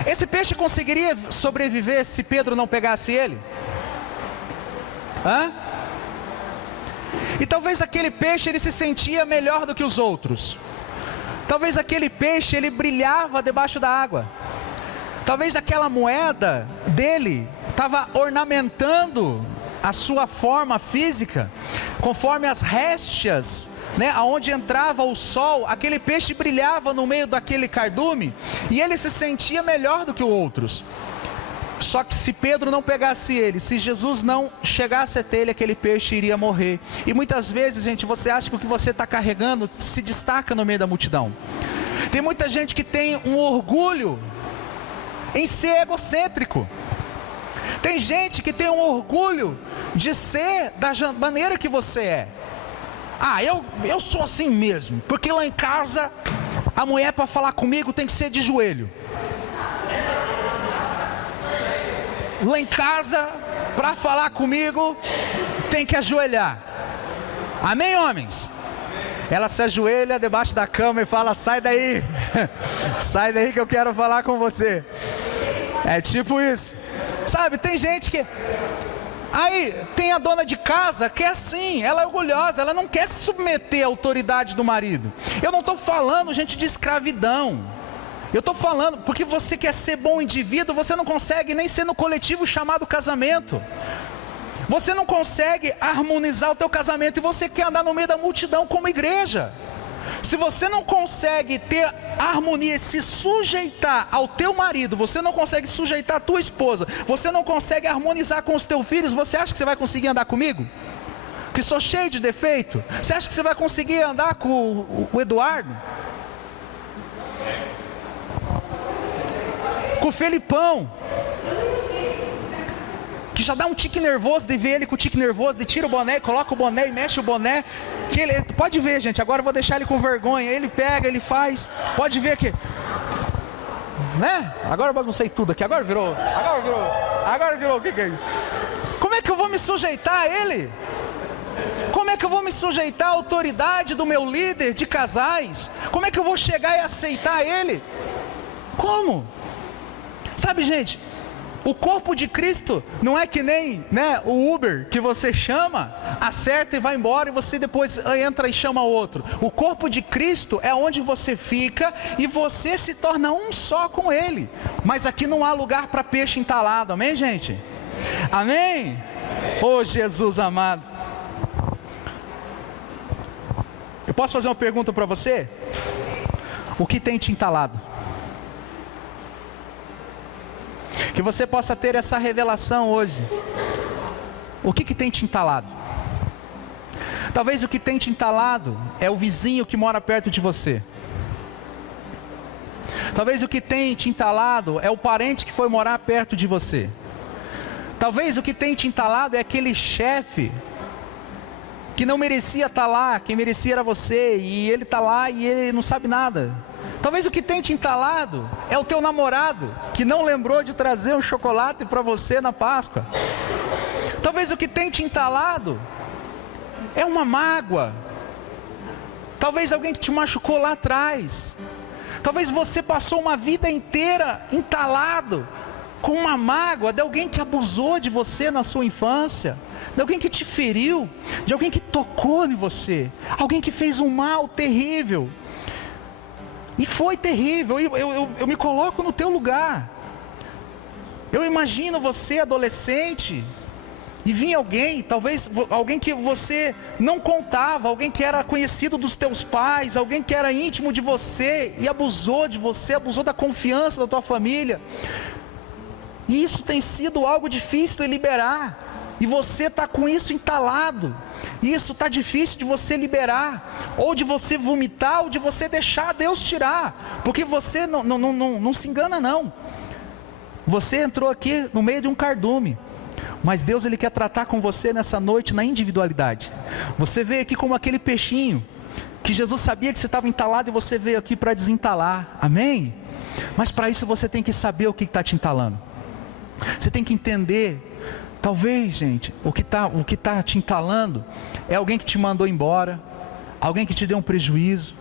Esse peixe conseguiria sobreviver se Pedro não pegasse ele? E talvez aquele peixe ele se sentia melhor do que os outros. Talvez aquele peixe ele brilhava debaixo da água. Talvez aquela moeda dele estava ornamentando a sua forma física, conforme as réstias, né, aonde entrava o sol, aquele peixe brilhava no meio daquele cardume, e ele se sentia melhor do que os outros. Só que se Pedro não pegasse ele, se Jesus não chegasse até ele, aquele peixe iria morrer. E muitas vezes, gente, você acha que o que você está carregando se destaca no meio da multidão. Tem muita gente que tem um orgulho em ser egocêntrico. Tem gente que tem um orgulho de ser da maneira que você é. Eu sou assim mesmo, porque lá em casa a mulher para falar comigo tem que ser de joelho. Lá em casa, para falar comigo, tem que ajoelhar. Amém, homens? Ela se ajoelha debaixo da cama e fala: sai daí, sai daí que eu quero falar com você. É tipo isso, sabe? Tem gente que... Aí tem a dona de casa que é assim, ela é orgulhosa, ela não quer se submeter à autoridade do marido. Eu não estou falando, gente, de escravidão. Eu estou falando porque você quer ser bom indivíduo, você não consegue nem ser no coletivo chamado casamento. Você não consegue harmonizar o teu casamento e você quer andar no meio da multidão como igreja. Se você não consegue ter harmonia e se sujeitar ao teu marido, você não consegue sujeitar a tua esposa, você não consegue harmonizar com os teus filhos, você acha que você vai conseguir andar comigo? Que sou cheio de defeito? Você acha que você vai conseguir andar com o Eduardo? Com o Felipão, que já dá um tique nervoso de ver ele com o tique nervoso, de tira o boné, coloca o boné e mexe o boné, que ele, pode ver, gente, agora eu vou deixar ele com vergonha, ele pega, ele faz, pode ver que, né, agora eu baguncei tudo aqui, agora virou, o que é isso? Como é que eu vou me sujeitar a ele? Como é que eu vou me sujeitar à autoridade do meu líder de casais? Como é que eu vou chegar e aceitar ele? Como? Sabe, gente, o corpo de Cristo não é que nem, né, o Uber que você chama, acerta e vai embora e você depois entra e chama outro. O corpo de Cristo é onde você fica e você se torna um só com Ele. Mas aqui não há lugar para peixe entalado, amém, gente? Amém? Oh, Jesus amado. Eu posso fazer uma pergunta para você? O que tem te entalado? Que você possa ter essa revelação hoje. O que tem te entalado? Talvez o que tem te entalado é o vizinho que mora perto de você. Talvez o que tem te entalado é o parente que foi morar perto de você. Talvez o que tem te entalado é aquele chefe que não merecia estar lá, quem merecia era você, e ele está lá e ele não sabe nada. Talvez o que tem te entalado é o teu namorado, que não lembrou de trazer um chocolate para você na Páscoa. Talvez o que tem te entalado é uma mágoa. Talvez alguém que te machucou lá atrás. Talvez você passou uma vida inteira entalado com uma mágoa de alguém que abusou de você na sua infância, de alguém que te feriu, de alguém que tocou em você, alguém que fez um mal terrível. E foi terrível. Eu me coloco no teu lugar. Eu imagino você adolescente e vinha alguém, talvez alguém que você não contava, alguém que era conhecido dos teus pais, alguém que era íntimo de você e abusou de você, abusou da confiança da tua família. E isso tem sido algo difícil de liberar. E você está com isso entalado. Isso está difícil de você liberar, ou de você vomitar, ou de você deixar Deus tirar. Porque você não se engana não. Você entrou aqui no meio de um cardume, mas Deus Ele quer tratar com você nessa noite na individualidade. Você veio aqui como aquele peixinho, que Jesus sabia que você estava entalado e você veio aqui para desentalar. Amém? Mas para isso você tem que saber o que está te entalando. Você tem que entender. Talvez, gente, o que tá te entalando é alguém que te mandou embora, alguém que te deu um prejuízo.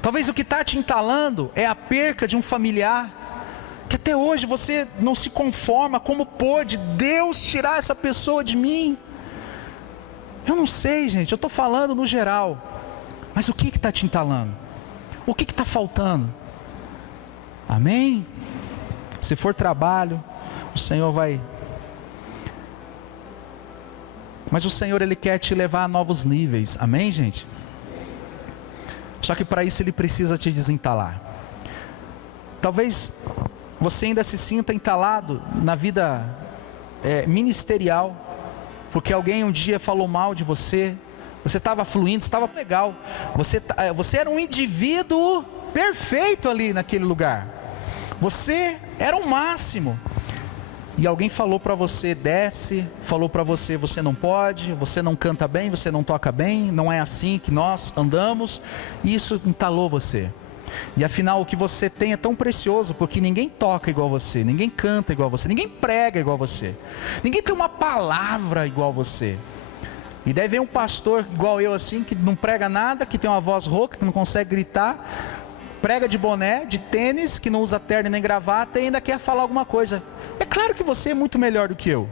Talvez o que está te entalando é a perca de um familiar, que até hoje você não se conforma. Como pôde Deus tirar essa pessoa de mim? Eu não sei, gente, eu estou falando no geral. Mas o que está te entalando? O que está faltando? Amém? Se for trabalho, o Senhor vai Mas o Senhor, Ele quer te levar a novos níveis, amém, gente? Só que para isso Ele precisa te desentalar. Talvez você ainda se sinta entalado na vida ministerial, porque alguém um dia falou mal de você. Você estava fluindo, estava legal, você era um indivíduo perfeito ali naquele lugar, você era o máximo, e alguém falou para você, desce, falou para você, você não pode, você não canta bem, você não toca bem, não é assim que nós andamos, e isso entalou você. E afinal o que você tem é tão precioso, porque ninguém toca igual você, ninguém canta igual você, ninguém prega igual você, ninguém tem uma palavra igual você. E daí vem um pastor igual eu assim, que não prega nada, que tem uma voz rouca, que não consegue gritar, prega de boné, de tênis, que não usa terno nem gravata e ainda quer falar alguma coisa. É claro que você é muito melhor do que eu,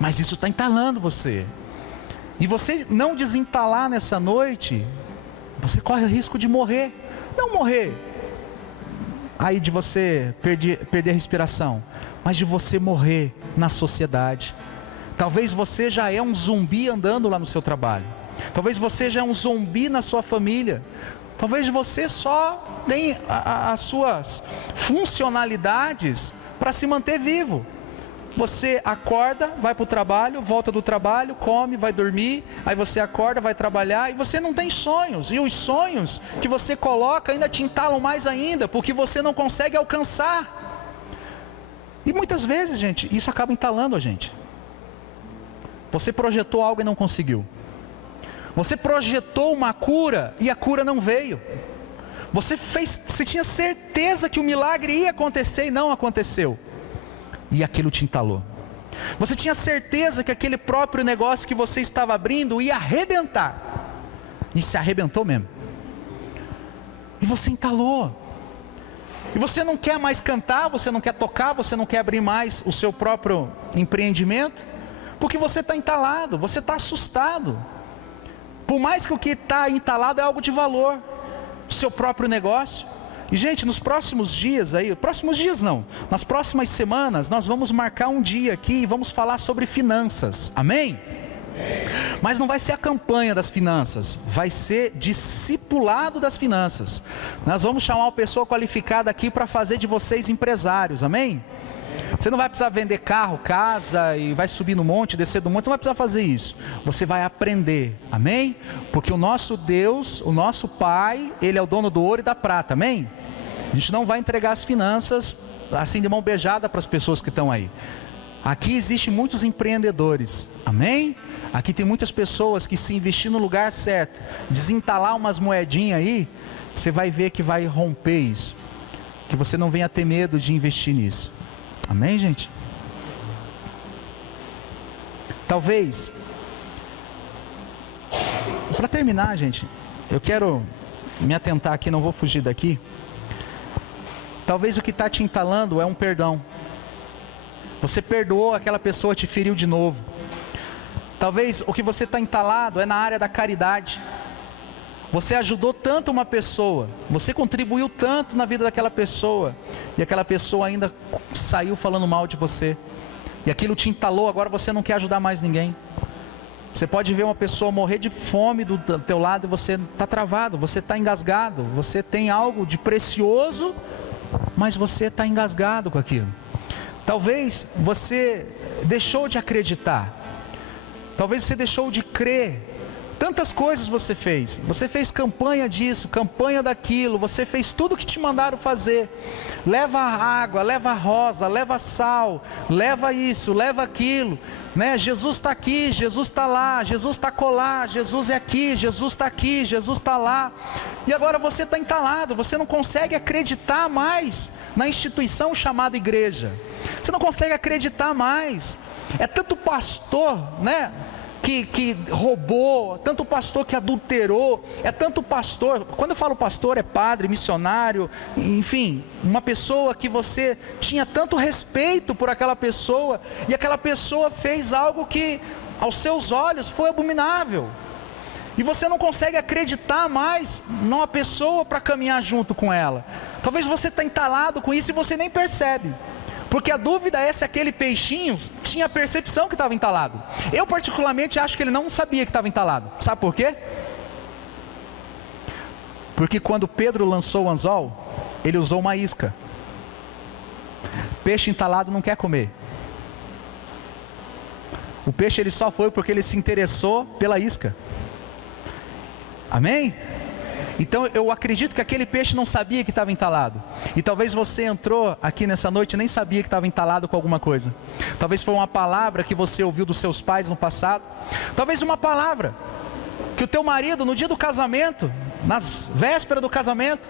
mas isso está entalando você. E você não desentalar nessa noite, você corre o risco de morrer. Não morrer aí de você perder a respiração, mas de você morrer na sociedade. Talvez você já é um zumbi andando lá no seu trabalho. Talvez você já é um zumbi na sua família. Talvez você só tem as suas funcionalidades para se manter vivo. Você acorda, vai para o trabalho, volta do trabalho, come, vai dormir. Aí você acorda, vai trabalhar e você não tem sonhos. E os sonhos que você coloca ainda te entalam mais ainda, porque você não consegue alcançar. E muitas vezes, gente, isso acaba entalando a gente. Você projetou algo e não conseguiu. Você projetou uma cura e a cura não veio. Você tinha certeza que o milagre ia acontecer e não aconteceu. E aquilo te entalou. Você tinha certeza que aquele próprio negócio que você estava abrindo ia arrebentar. E se arrebentou mesmo. E você entalou. E você não quer mais cantar, você não quer tocar, você não quer abrir mais o seu próprio empreendimento. Porque você está entalado, você está assustado. Por mais que o que está entalado é algo de valor, o seu próprio negócio. E gente, nos próximos dias aí, nas próximas semanas, nós vamos marcar um dia aqui e vamos falar sobre finanças, amém? Mas não vai ser a campanha das finanças, vai ser discipulado das finanças. Nós vamos chamar uma pessoa qualificada aqui para fazer de vocês empresários, amém? Você não vai precisar vender carro, casa e vai subir no monte, descer do monte, você não vai precisar fazer isso. Você vai aprender, amém? Porque o nosso Deus, o nosso Pai, Ele é o dono do ouro e da prata, amém? A gente não vai entregar as finanças assim de mão beijada para as pessoas que estão aí. Aqui existem muitos empreendedores, amém? Aqui tem muitas pessoas que, se investir no lugar certo, desentalar umas moedinhas aí, você vai ver que vai romper isso, que você não venha ter medo de investir nisso. Amém, gente? Talvez, para terminar, gente, eu quero me atentar aqui, não vou fugir daqui. Talvez o que está te entalando é um perdão. Você perdoou, aquela pessoa te feriu de novo. Talvez o que você está entalado é na área da caridade. Você ajudou tanto uma pessoa, você contribuiu tanto na vida daquela pessoa, e aquela pessoa ainda saiu falando mal de você, e aquilo te entalou, agora você não quer ajudar mais ninguém. Você pode ver uma pessoa morrer de fome do teu lado e você está travado, você está engasgado, você tem algo de precioso, mas você está engasgado com aquilo. Talvez você deixou de acreditar, talvez você deixou de crer. Tantas coisas você fez campanha disso, campanha daquilo, você fez tudo o que te mandaram fazer. Leva água, leva rosa, leva sal, leva isso, leva aquilo, né? Jesus está aqui, Jesus está lá, Jesus está colar, Jesus é aqui, Jesus está aqui, Jesus está lá. E agora você está entalado, você não consegue acreditar mais na instituição chamada igreja. Você não consegue acreditar mais. É tanto pastor, né? Que roubou, tanto pastor que adulterou, é tanto pastor, quando eu falo pastor é padre, missionário, enfim, uma pessoa que você tinha tanto respeito por aquela pessoa, e aquela pessoa fez algo que aos seus olhos foi abominável, e você não consegue acreditar mais numa pessoa para caminhar junto com ela. Talvez você está entalado com isso e você nem percebe. Porque a dúvida é se aquele peixinho tinha a percepção que estava entalado. Eu particularmente acho que ele não sabia que estava entalado. Sabe por quê? Porque quando Pedro lançou o anzol, ele usou uma isca. Peixe entalado não quer comer. O peixe ele só foi porque ele se interessou pela isca. Amém? Então eu acredito que aquele peixe não sabia que estava entalado. E talvez você entrou aqui nessa noite e nem sabia que estava entalado com alguma coisa. Talvez foi uma palavra que você ouviu dos seus pais no passado. Talvez uma palavra que o teu marido no dia do casamento, nas vésperas do casamento,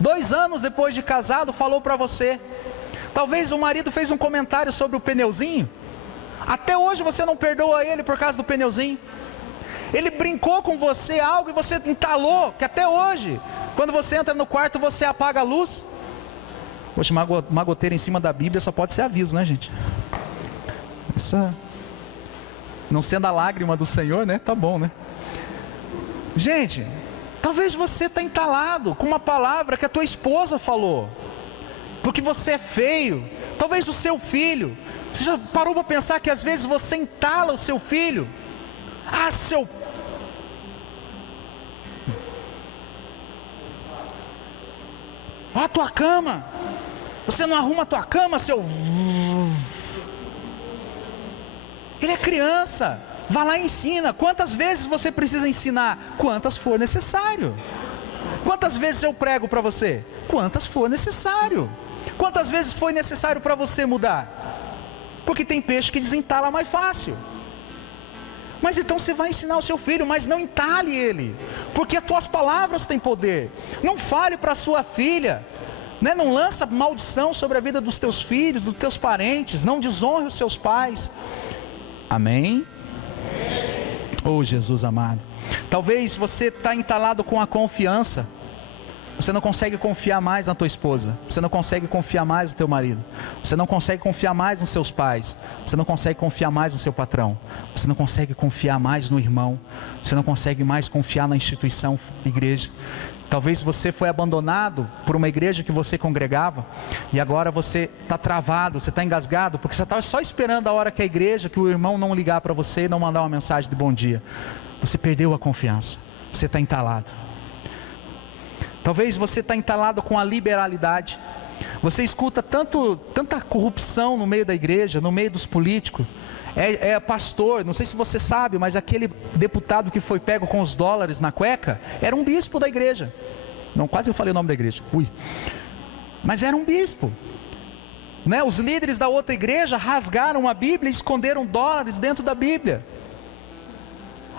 2 anos depois de casado, falou para você. Talvez o marido fez um comentário sobre o pneuzinho. Até hoje você não perdoa ele por causa do pneuzinho. Ele brincou com você algo e você entalou, que até hoje, quando você entra no quarto, você apaga a luz. Poxa, uma goteira em cima da Bíblia só pode ser aviso, né, gente? Essa, não sendo a lágrima do Senhor, né? Tá bom, né? Gente, talvez você está entalado com uma palavra que a tua esposa falou, porque você é feio. Talvez o seu filho. Você já parou para pensar que às vezes você entala o seu filho? Ah, seu... Ó a tua cama. Você não arruma a tua cama, seu... Ele é criança. Vá lá e ensina. Quantas vezes você precisa ensinar? Quantas for necessário. Quantas vezes eu prego para você? Quantas for necessário. Quantas vezes foi necessário para você mudar? Porque tem peixe que desentala mais fácil. Mas então você vai ensinar o seu filho, mas não entale ele, porque as tuas palavras têm poder. Não fale para a sua filha, né? Não lança maldição sobre a vida dos teus filhos, dos teus parentes. Não desonre os seus pais. Amém? Oh, Jesus amado. Talvez você está entalado com a confiança. Você não consegue confiar mais na tua esposa. Você não consegue confiar mais no teu marido. Você não consegue confiar mais nos seus pais. Você não consegue confiar mais no seu patrão. Você não consegue confiar mais no irmão. Você não consegue mais confiar na instituição igreja. Talvez você foi abandonado por uma igreja que você congregava. E agora você está travado, você está engasgado. Porque você estava só esperando a hora que a igreja, que o irmão não ligar para você e não mandar uma mensagem de bom dia. Você perdeu a confiança. Você está entalado. Talvez você está entalado com a liberalidade. Você escuta tanta corrupção no meio da igreja, no meio dos políticos. É pastor, não sei se você sabe, mas aquele deputado que foi pego com os dólares na cueca, era um bispo da igreja. Não, quase eu falei o nome da igreja. Mas era um bispo. Né? Os líderes da outra igreja rasgaram a Bíblia e esconderam dólares dentro da Bíblia.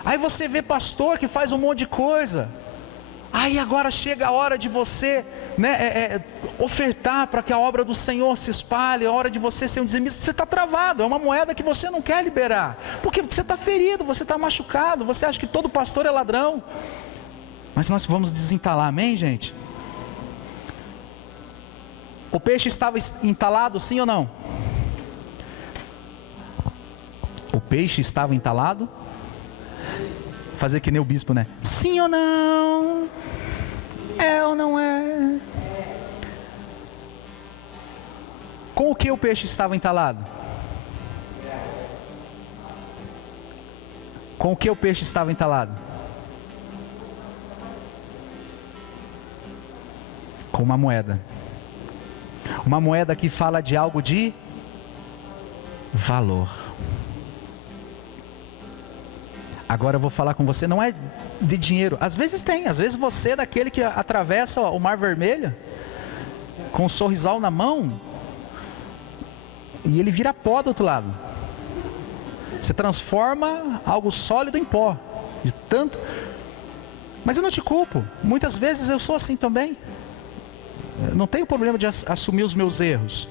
Aí você vê pastor que faz um monte de coisa. Aí agora chega a hora de você, né, ofertar para que a obra do Senhor se espalhe, a hora de você ser um dizimista. Você está travado, é uma moeda que você não quer liberar. Por quê? Porque você está ferido, você está machucado, você acha que todo pastor é ladrão. Mas nós vamos desentalar, amém, gente? O peixe estava entalado, sim ou não? O peixe estava entalado? Fazer que nem o bispo, né? Sim ou não? É ou não é? Com o que o peixe estava entalado? Com o que o peixe estava entalado? Com uma moeda. Uma moeda que fala de algo de valor. Agora eu vou falar com você, não é de dinheiro. Às vezes tem, às vezes você é daquele que atravessa o Mar Vermelho com um sorrisal na mão e ele vira pó do outro lado. Você transforma algo sólido em pó, de tanto. Mas eu não te culpo, muitas vezes eu sou assim também. Eu não tenho problema de assumir os meus erros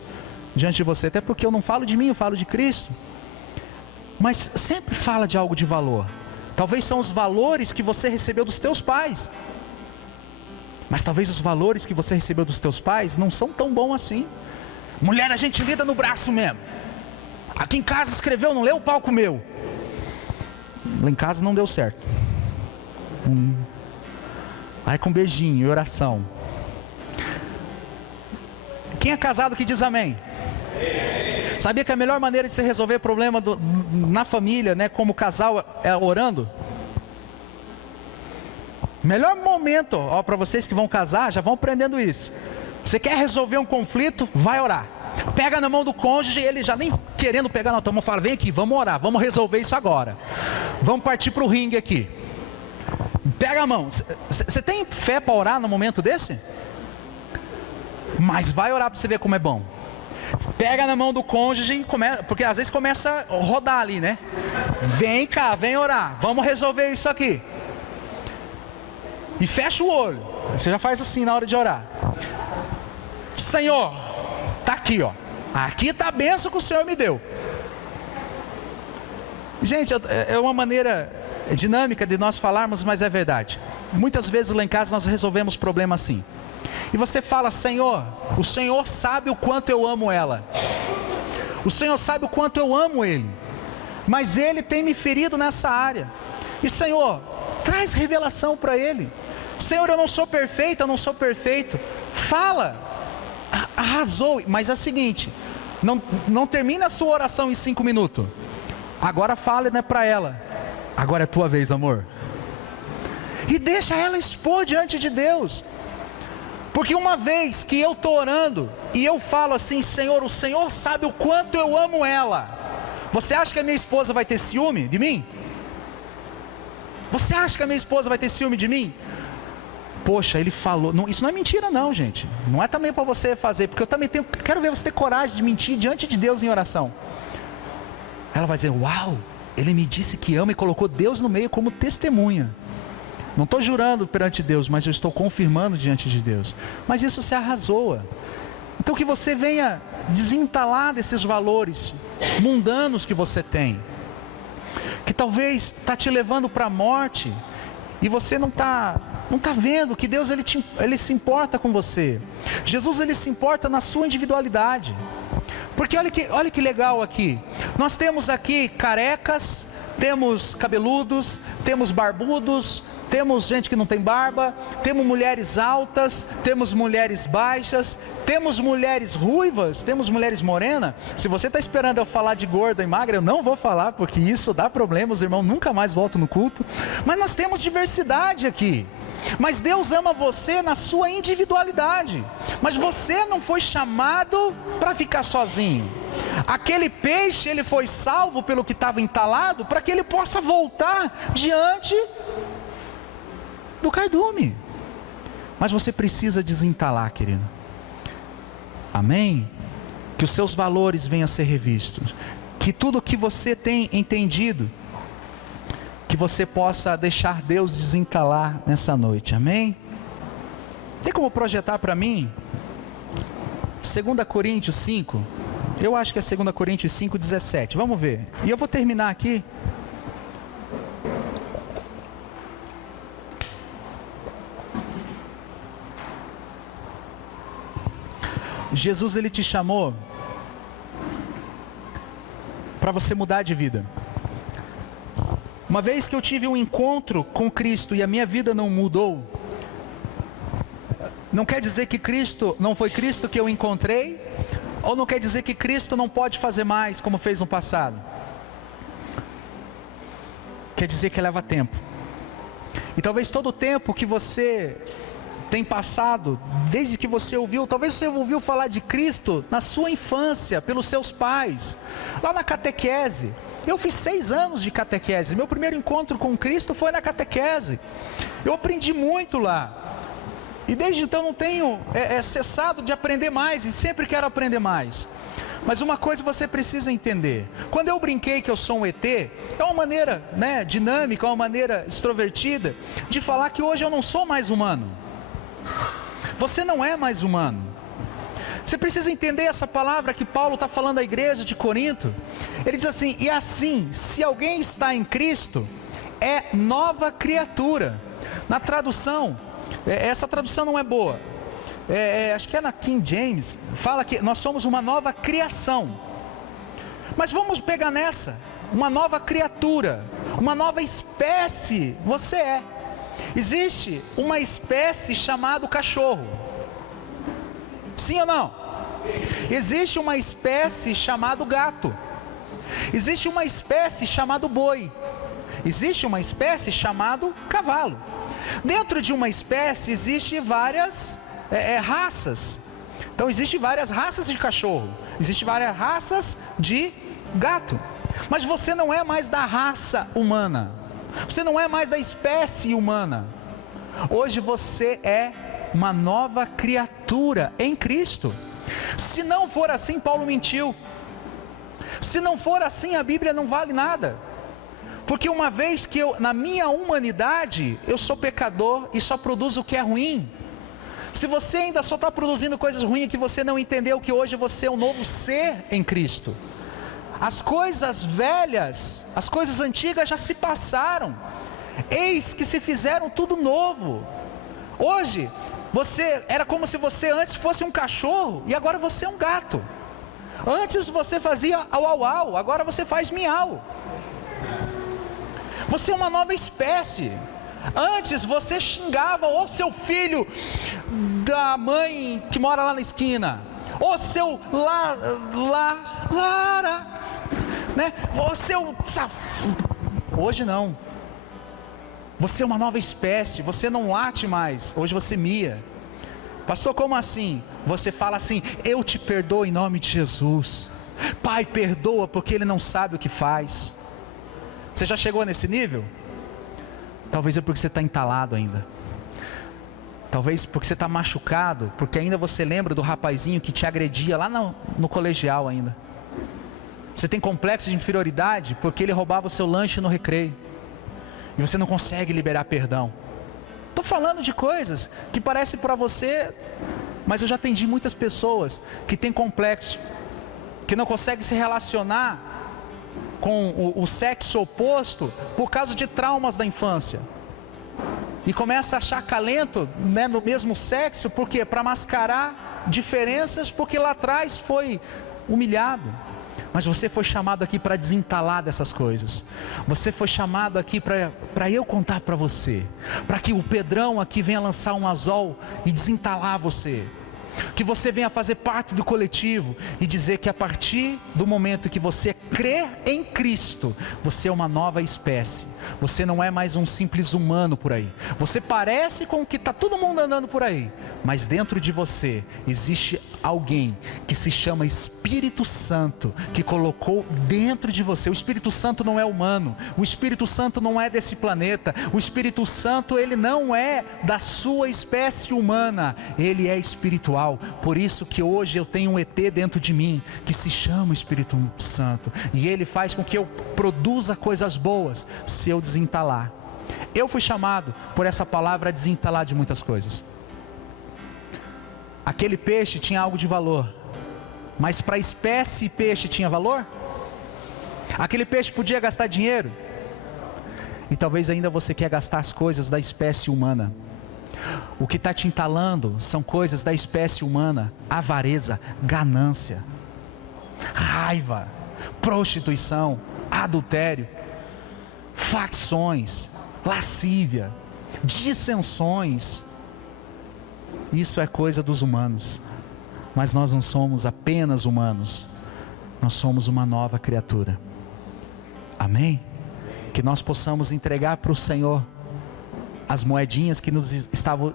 diante de você, até porque eu não falo de mim, eu falo de Cristo. Mas sempre fala de algo de valor. Talvez são os valores que você recebeu dos teus pais. Mas talvez os valores que você recebeu dos teus pais não são tão bons assim. Mulher a gente lida no braço mesmo. Aqui em casa escreveu, não leu, o pau comeu. Lá em casa não deu certo. Aí com beijinho e oração. Quem é casado que diz amém? Sabia que a melhor maneira de se resolver problema na família, né, como casal, é orando? Melhor momento, ó, para vocês que vão casar, já vão aprendendo isso. Você quer resolver um conflito? Vai orar. Pega na mão do cônjuge, ele já nem querendo pegar na tua mão, fala: vem aqui, vamos orar, vamos resolver isso agora. Vamos partir para o ringue aqui. Pega a mão. Você tem fé para orar no momento desse? Mas vai orar para você ver como é bom. Pega na mão do cônjuge, porque às vezes começa a rodar ali, né? Vem cá, vem orar, vamos resolver isso aqui. E fecha o olho. Você já faz assim na hora de orar. Senhor, tá aqui, ó. Aqui está a bênção que o Senhor me deu. Gente, é uma maneira dinâmica de nós falarmos, mas é verdade. Muitas vezes lá em casa nós resolvemos problema assim. E você fala: Senhor, o Senhor sabe o quanto eu amo ela. O Senhor sabe o quanto eu amo ele. Mas ele tem me ferido nessa área. E Senhor, traz revelação para ele. Senhor, eu não sou perfeito, eu não sou perfeito. Fala. Arrasou. Mas é o seguinte, não termina a sua oração em 5 minutos. Agora fale, né, para ela: agora é tua vez, amor. E deixa ela expor diante de Deus. Porque uma vez que eu estou orando e eu falo assim: Senhor, o Senhor sabe o quanto eu amo ela. Você acha que a minha esposa vai ter ciúme de mim? Você acha que a minha esposa vai ter ciúme de mim? Poxa, ele falou. Não, isso não é mentira não, gente. Não é também para você fazer, porque eu também quero ver você ter coragem de mentir diante de Deus em oração. Ela vai dizer: uau, ele me disse que ama e colocou Deus no meio como testemunha. Não estou jurando perante Deus, mas eu estou confirmando diante de Deus. Mas isso se arrazoa. Então que você venha desentalar desses valores mundanos que você tem, que talvez está te levando para a morte, e você não está vendo que Deus ele se importa com você. Jesus, ele se importa na sua individualidade. Porque olha que legal aqui. Nós temos aqui carecas, temos cabeludos, temos barbudos, temos gente que não tem barba, temos mulheres altas, temos mulheres baixas, temos mulheres ruivas, temos mulheres morenas. Se você está esperando eu falar de gorda e magra, eu não vou falar, porque isso dá problema, os irmãos nunca mais voltam no culto. Mas nós temos diversidade aqui. Mas Deus ama você na sua individualidade. Mas você não foi chamado para ficar sozinho. Aquele peixe, ele foi salvo pelo que estava entalado, para que ele possa voltar diante do cardume. Mas você precisa desentalar, querido. Amém? Que os seus valores venham a ser revistos. Que tudo que você tem entendido, que você possa deixar Deus desentalar nessa noite. Amém? Tem como projetar para mim 2 Coríntios 5? Eu acho que é 2 Coríntios 5, 17. Vamos ver. E eu vou terminar aqui. Jesus, ele te chamou para você mudar de vida. Uma vez que eu tive um encontro com Cristo e a minha vida não mudou, não quer dizer que Cristo, não foi Cristo que eu encontrei, ou não quer dizer que Cristo não pode fazer mais como fez no passado. Quer dizer que leva tempo. E talvez todo o tempo que você tem passado, desde que você ouviu, talvez você ouviu falar de Cristo na sua infância, pelos seus pais, lá na catequese. Eu fiz 6 anos de catequese, meu primeiro encontro com Cristo foi na catequese. Eu aprendi muito lá, e desde então não tenho cessado de aprender mais, e sempre quero aprender mais. Mas uma coisa você precisa entender: quando eu brinquei que eu sou um ET, é uma maneira, né, dinâmica, uma maneira extrovertida, de falar que hoje eu não sou mais humano. Você não é mais humano. Você precisa entender essa palavra que Paulo está falando à igreja de Corinto. Ele diz assim: e assim, se alguém está em Cristo, é nova criatura. Na tradução, essa tradução não é boa, acho que é na King James, fala que nós somos uma nova criação. Mas vamos pegar nessa, uma nova criatura, uma nova espécie, você é. Existe uma espécie chamada cachorro. Sim ou não? Existe uma espécie chamada gato. Existe uma espécie chamada boi. Existe uma espécie chamada cavalo. Dentro de uma espécie existem várias raças. Então existem várias raças de cachorro, existem várias raças de gato. Mas você não é mais da raça humana. Você não é mais da espécie humana. Hoje você é uma nova criatura em Cristo. Se não for assim, Paulo mentiu. Se não for assim, a Bíblia não vale nada. Porque uma vez que na minha humanidade, eu sou pecador e só produzo o que é ruim. Se você ainda só está produzindo coisas ruins, que você não entendeu que hoje você é um novo ser em Cristo. As coisas velhas, as coisas antigas já se passaram. Eis que se fizeram tudo novo. Hoje, era como se você antes fosse um cachorro e agora você é um gato. Antes você fazia au au au, agora você faz miau. Você é uma nova espécie. Antes você xingava o seu filho da mãe que mora lá na esquina, o seu Lara, né? O seu hoje não. Você é uma nova espécie. Você não late mais. Hoje você mia. Pastor, como assim? Você fala assim: eu te perdoo em nome de Jesus. Pai, perdoa porque ele não sabe o que faz. Você já chegou nesse nível? Talvez é porque você está entalado ainda. Talvez porque você está machucado, porque ainda você lembra do rapazinho que te agredia lá no colegial ainda. Você tem complexo de inferioridade porque ele roubava o seu lanche no recreio. E você não consegue liberar perdão. Estou falando de coisas que parecem para você, mas eu já atendi muitas pessoas que têm complexo, que não conseguem se relacionar com o sexo oposto por causa de traumas da infância. E começa a achar acalento, né, no mesmo sexo, por quê? Para mascarar diferenças, porque lá atrás foi humilhado. Mas você foi chamado aqui para desentalar dessas coisas. Você foi chamado aqui para eu contar para você, para que o Pedrão aqui venha lançar um anzol e desentalar você. Que você venha fazer parte do coletivo e dizer que a partir do momento que você crê em Cristo, você é uma nova espécie. Você não é mais um simples humano por aí. Você parece com que está todo mundo andando por aí, mas dentro de você existe alguém que se chama Espírito Santo, que colocou dentro de você. O Espírito Santo não é humano, o Espírito Santo não é desse planeta, o Espírito Santo ele não é da sua espécie humana, ele é espiritual. Por isso que hoje eu tenho um ET dentro de mim, que se chama Espírito Santo, e ele faz com que eu produza coisas boas, se eu desentalar. Eu fui chamado por essa palavra a desentalar de muitas coisas. Aquele peixe tinha algo de valor, mas para a espécie peixe tinha valor? Aquele peixe podia gastar dinheiro? E talvez ainda você quer gastar as coisas da espécie humana. O que está te entalando são coisas da espécie humana: avareza, ganância, raiva, prostituição, adultério, facções, lascívia, dissensões. Isso é coisa dos humanos, mas nós não somos apenas humanos, nós somos uma nova criatura. Amém? Que nós possamos entregar para o Senhor as moedinhas que estavam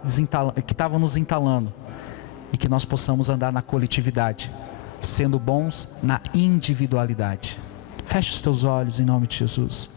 nos entalando, e que nós possamos andar na coletividade, sendo bons na individualidade. Feche os teus olhos em nome de Jesus.